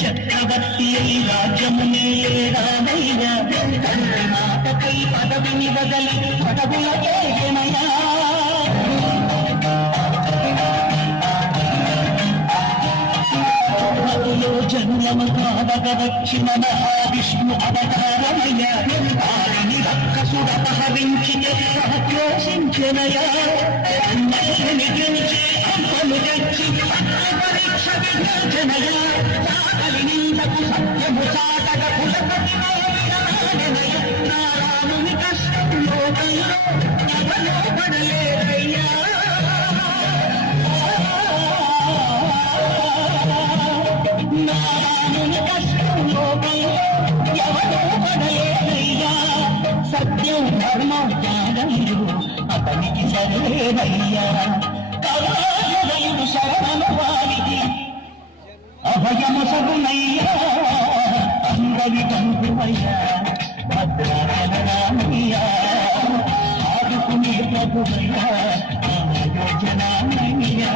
చక్రవర్తి అయి రాజ్యమునే రామయ్య మాటకై పదవిని బదలి పదవుల ఏమయ్యా జన్మము కావగ వచ్చిన మహావిష్ణు అవతారమయ్య వారిని రక్కసుడపహరించితే ప్రహ్యోషించినయా నిజంచి అంతము తెచ్చి పరీక్ష విజనయా సాగలి నిందకు సత్యము సాగక కులపతి నారాయణుని కష్టం లోకంలో ఎవరో పడలేదయ్యా నారాయణుని కష్టం లోకంలో ఎవరో పడలేదయ్యా సత్యం ధర్మం త్యాగములు అతనికి సరేనయ్యా కళాయుడు శరణము వారికి అభయము సగునయ్యా అందరి కంటువయ్యా భద్రాచలరామయ్యా ఆదుకునే ప్రభువయ్యా యోజనామయ్యా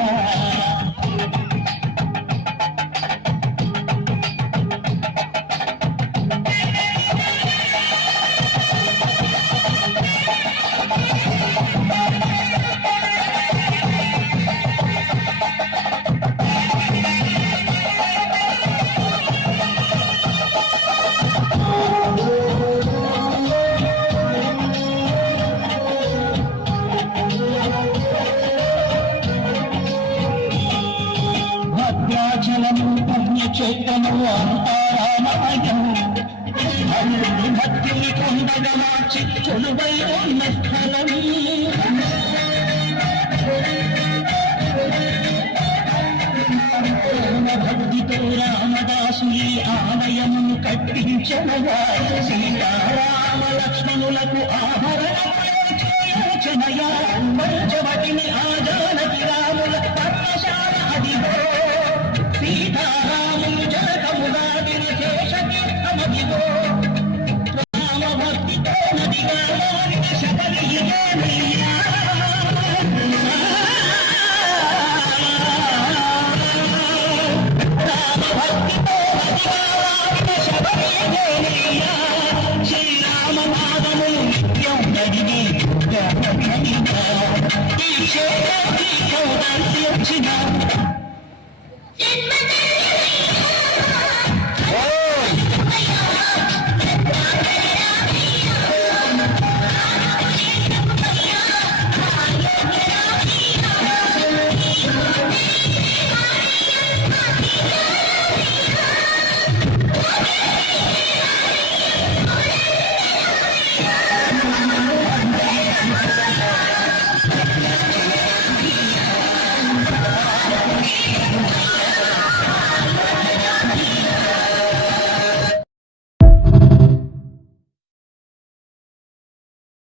చేతను అంతారామయం అల్లుడి భక్తుని కొండగా మార్చి కొలువై ఉన్న స్థలం భక్తితో రామదాసు ఈ ఆలయమును కట్టించనగా సీతారామ లక్ష్మణులకు ఆభరణమయోచనయా పంచవటిని ఆజానకి రాముల పర్ణశాల అదిగో సీతారాములు జనకముగాదిన శేషతీర్థమదిగో రామభక్తితో నదిగా మారిన శబరిమయ్యా రామభక్తితో నదిగా మారిన శబరిమయ్యా శ్రీరామనామములు నిత్యం నడిగి ఈ క్షేత్రం వచ్చిన